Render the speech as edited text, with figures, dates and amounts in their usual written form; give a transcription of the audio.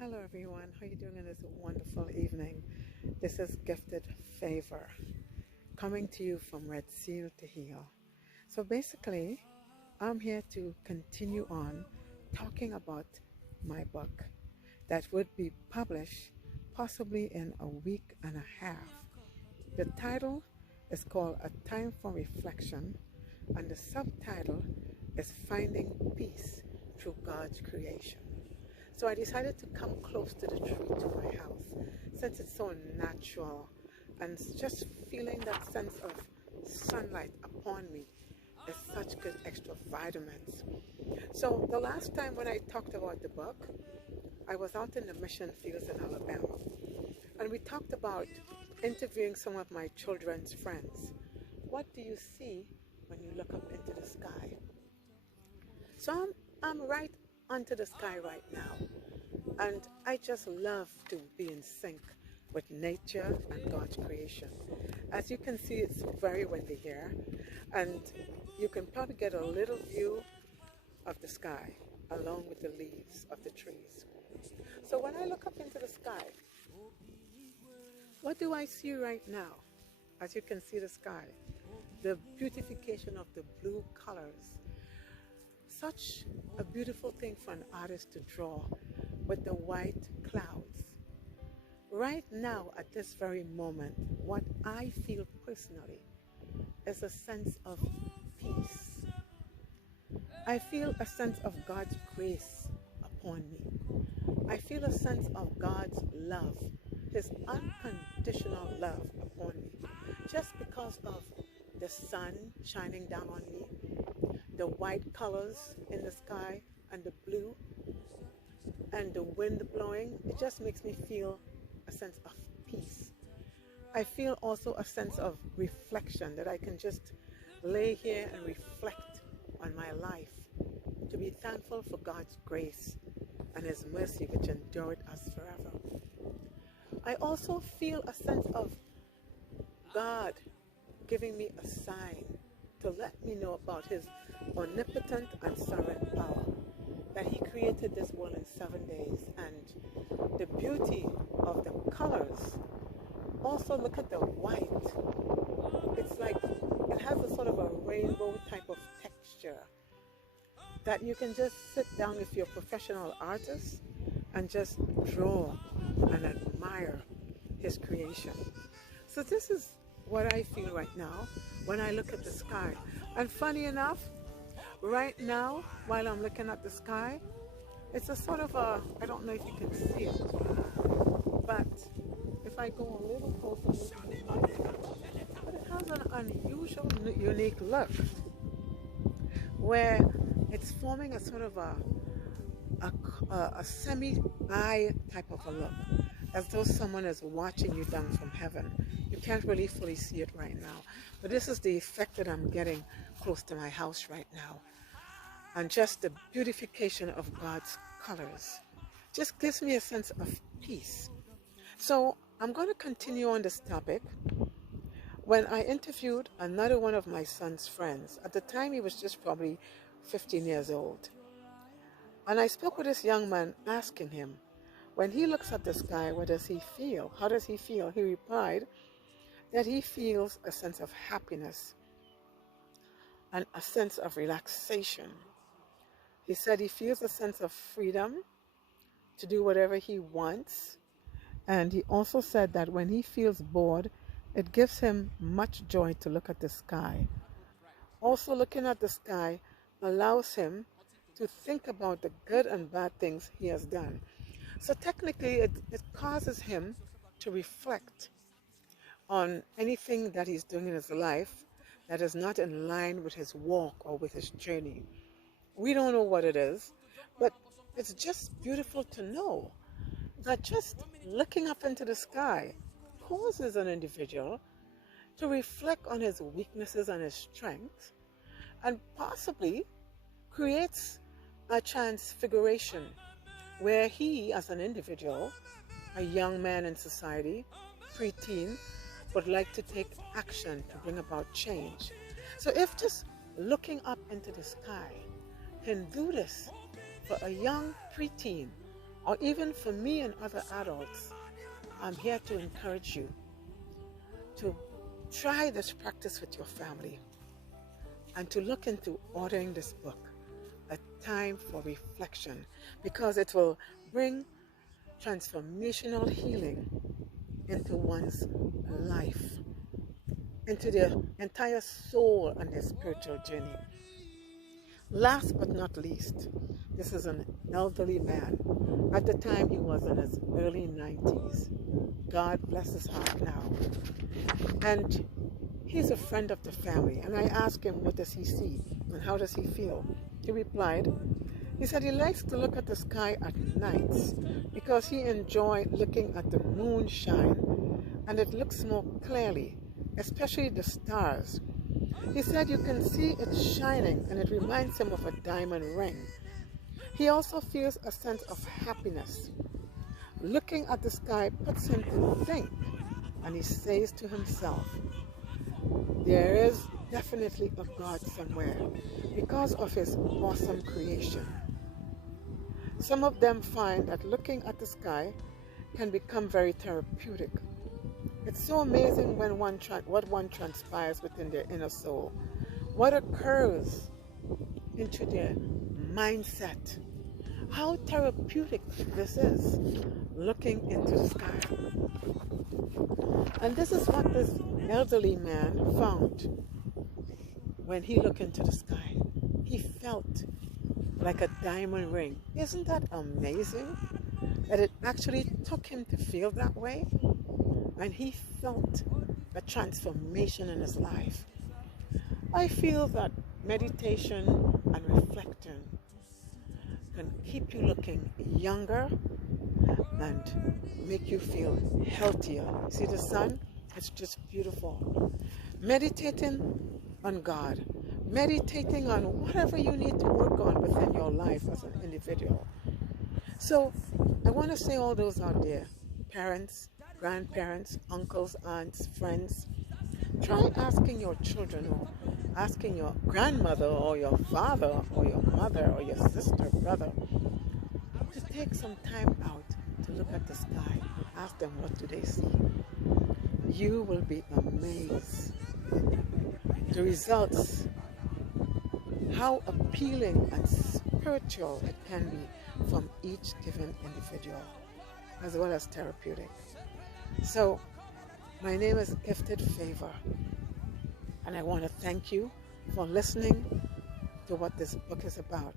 Hello everyone, how are you doing in this wonderful evening? This is Gifted Favor coming to you from Red Seal to Heal. So basically, I'm here to continue on talking about my book that would be published possibly in a week and a half. The title is called A Time for Reflection, and the subtitle is Finding Peace Through God's Creation. So I decided to come close to the tree to my house since it's so natural and just feeling that sense of sunlight upon me is such good extra vitamins. So the last time when I talked about the book, I was out in the mission fields in Alabama, and we talked about interviewing some of my children's friends. What do you see when you look up into the sky? So I'm right onto the sky right now. And I just love to be in sync with nature and God's creation. As you can see, it's very windy here, and you can probably get a little view of the sky along with the leaves of the trees. So when I look up into the sky, what do I see right now? As you can see the sky, the beautification of the blue colors. Such a beautiful thing for an artist to draw with the white clouds. Right now, at this very moment, what I feel personally is a sense of peace. I feel a sense of God's grace upon me. I feel a sense of God's love, His unconditional love upon me, just because of the sun shining down on me, the white colors in the sky and the blue, and the wind blowing. It just makes me feel a sense of peace. I feel also a sense of reflection, that I can just lay here and reflect on my life, to be thankful for God's grace and His mercy which endureth us forever. I also feel a sense of God giving me a sign to let me know about His omnipotent and sovereign power, that He created this world in 7 days, and the beauty of the colors. Also look at the white. It's like it has a sort of a rainbow type of texture that you can just sit down if you're a professional artist and just draw and admire His creation. So this is what I feel right now when I look at the sky. And funny enough, right now, while I'm looking at the sky, it's a sort of a, I don't know if you can see it, but if I go a little closer, but it has an unusual, unique look, where it's forming a sort of a semi-eye type of a look, as though someone is watching you down from heaven. You can't really fully see it right now, but this is the effect that I'm getting close to my house right now. And just the beautification of God's colors just gives me a sense of peace. So I'm going to continue on this topic. When I interviewed another one of my son's friends, at the time he was just probably 15 years old, and I spoke with this young man asking him, when he looks at the sky, what does he feel? How does he feel? He replied that he feels a sense of happiness and a sense of relaxation. He said he feels a sense of freedom to do whatever he wants. And he also said that when he feels bored, it gives him much joy to look at the sky. Also, looking at the sky allows him to think about the good and bad things he has done. So technically, it causes him to reflect on anything that he's doing in his life that is not in line with his walk or with his journey. We don't know what it is, but it's just beautiful to know that just looking up into the sky causes an individual to reflect on his weaknesses and his strengths, and possibly creates a transfiguration where he, as an individual, a young man in society, preteen, would like to take action to bring about change. So if just looking up into the sky can do this for a young preteen or even for me and other adults, I'm here to encourage you to try this practice with your family and to look into ordering this book, A Time for Reflection, because it will bring transformational healing into one's life, into their entire soul on their spiritual journey. Last but not least, this is an elderly man. At the time, he was in his early 90s. God bless his heart now. And he's a friend of the family. And I asked him, what does he see and how does he feel? He replied, he said he likes to look at the sky at nights because he enjoys looking at the moon shine and it looks more clearly, especially the stars. He said you can see it shining and it reminds him of a diamond ring. He also feels a sense of happiness. Looking at the sky puts him to think, and he says to himself, there is definitely a God somewhere because of his awesome creation. Some of them find that looking at the sky can become very therapeutic. It's so amazing when what one transpires within their inner soul, what occurs into their mindset, how therapeutic this is, looking into the sky. And this is what this elderly man found when he looked into the sky. He felt like a diamond ring. Isn't that amazing? That it actually took him to feel that way? And he felt a transformation in his life. I feel that meditation and reflection can keep you looking younger and make you feel healthier. See the sun? It's just beautiful. Meditating on God, meditating on whatever you need to work on within your life as an individual. So I want to say all those out there, parents, grandparents, uncles, aunts, friends, try asking your children or asking your grandmother or your father or your mother or your sister, brother, to take some time out to look at the sky. Ask them, what do they see? You will be amazed. The results, how appealing and spiritual it can be from each given individual, as well as therapeutic. So, my name is Gifted Favor, and I want to thank you for listening to what this book is about.